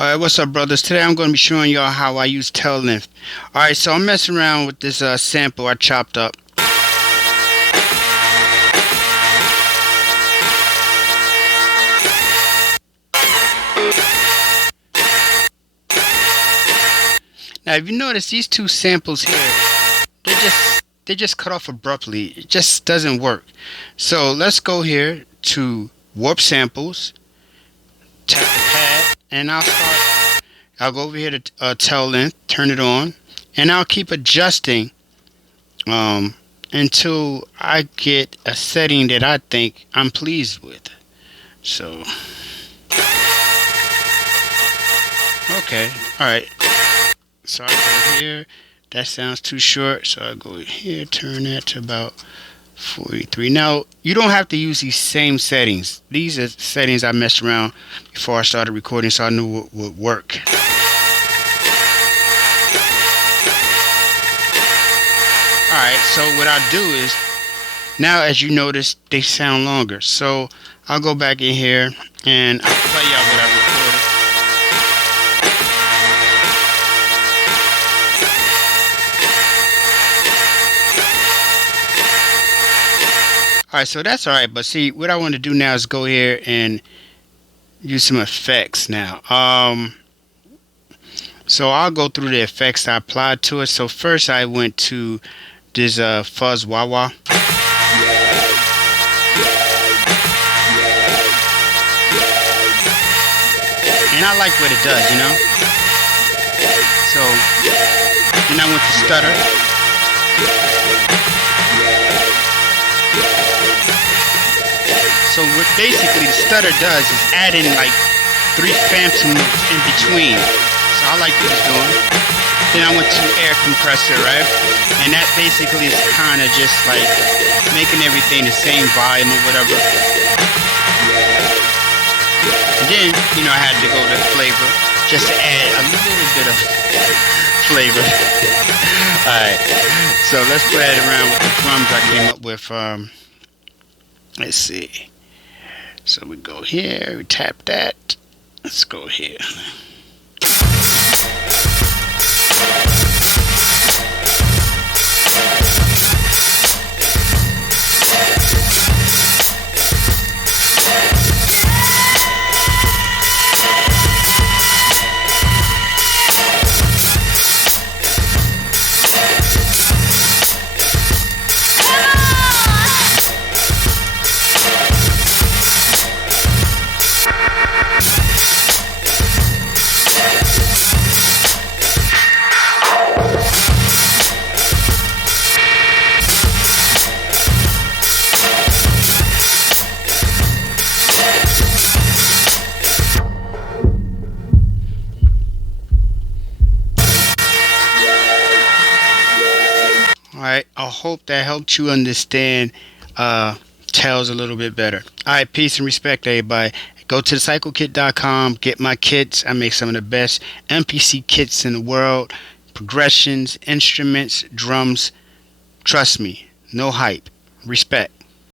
Alright, what's up, brothers? Today I'm going to be showing y'all how I use tail length. Alright, so I'm messing around with this sample I chopped up. Now, if you notice, these two samples here, they just cut off abruptly. It just doesn't work. So let's go here to warp samples, tap the pad, and I'll go over here to tail length, turn it on, and I'll keep adjusting until I get a setting that I think I'm pleased with. So, okay, alright. So I go here, that sounds too short, so I go here, turn that to about 43. Now, you don't have to use these same settings. These are settings I messed around before I started recording, so I knew what would work. Alright, so what I'll do is, now as you notice, they sound longer. So I'll go back in here and I'll play y'all what I recorded. Alright, so that's alright, but see, what I want to do now is go here and use some effects now. So I'll go through the effects I applied to it. So first I went to this fuzz wah wah. And I like what it does, you know? So, then I went to stutter. So what basically the stutter does is add in like 3 phantom notes in between. So I like what it's doing. Then I went to air compressor, right? And that basically is kind of just like making everything the same volume or whatever. And then, you know, I had to go to flavor just to add a little bit of flavor. Alright, so let's play it around with the drums I came up with. Let's see. So we go here, we tap that. Let's go here. Alright, I hope that helped you understand tails a little bit better. Alright, peace and respect, everybody. Go to thecyclekit.com, get my kits. I make some of the best MPC kits in the world. Progressions, instruments, drums. Trust me, no hype. Respect.